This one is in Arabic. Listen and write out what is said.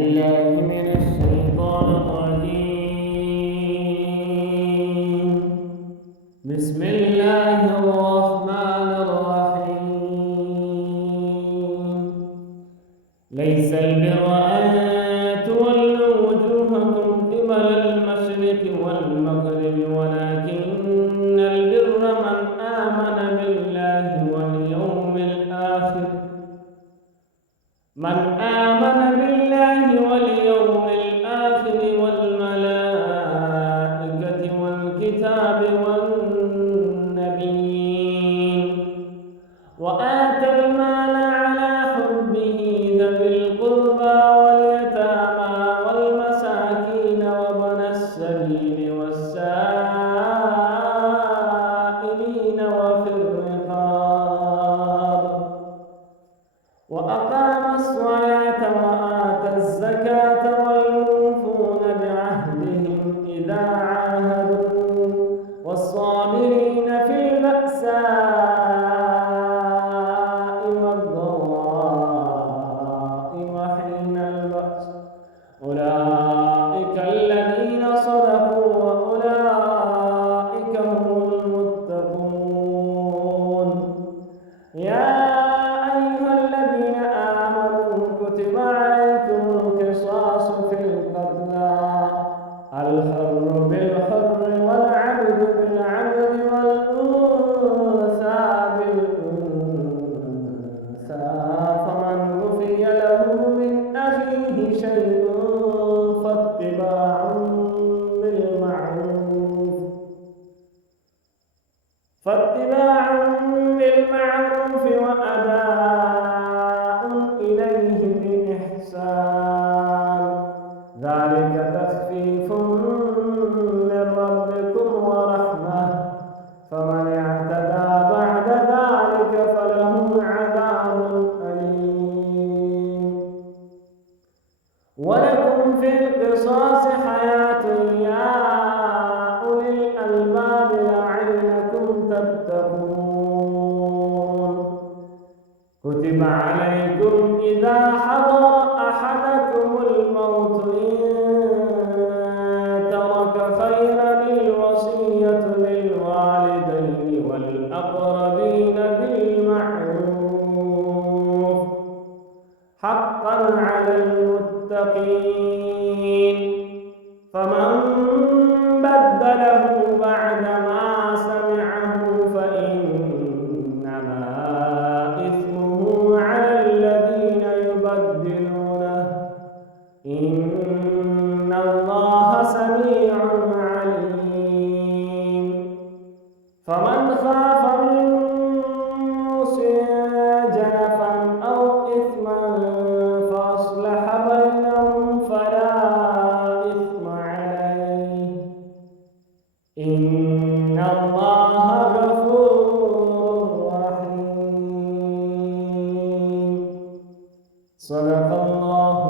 بالله من الشيطان الرجيم. بسم الله الرحمن الرحيم. ليس البر أن تولوا وجوهكم قبل المشرق والمغرب ولكن البر من آمن بالله واليوم الآخر والملائكة والكتاب والنبيين وآتى المال على حبه ذوي القربى واليتامى والمساكين وابن السبيل والسائلين وفي الرقاب وأقام الصلاة وآتى الزكاة والموفون بعهدهم إذا عاهدوا والصابرين في البأساء والضراء وحين البأس أولئك الذين صدقوا وأولئك هم المتقون. كتب عليكم القصاص في القتلى الحر بالحر والعبد بالعبد والأنثى بالأنثى فمن عفي له من أخيه شيء فاتباع بالمعروف وأداء إليه بإحسان ذلك تخفيف من ربكم ورحمة فمن اعتدى بعد ذلك فله عذاب أليم. ولكم في القصاص حياة يا أولي الألباب لعلكم تتقون. كتب عليكم إذا حضر أحدكم الموت إن ترك خيرا الوصية للوالدين والأقربين بالمعروف حقا على المتقين. فمن بدله بعد ما سمعه فإنما إثمه على الذين يبدلونه إن الله سميع عليم. فمن خاف من موص جنفا أو إثما فأصلح بينهم فلا إثم عليه إن الله غفور رحيم. صدق الله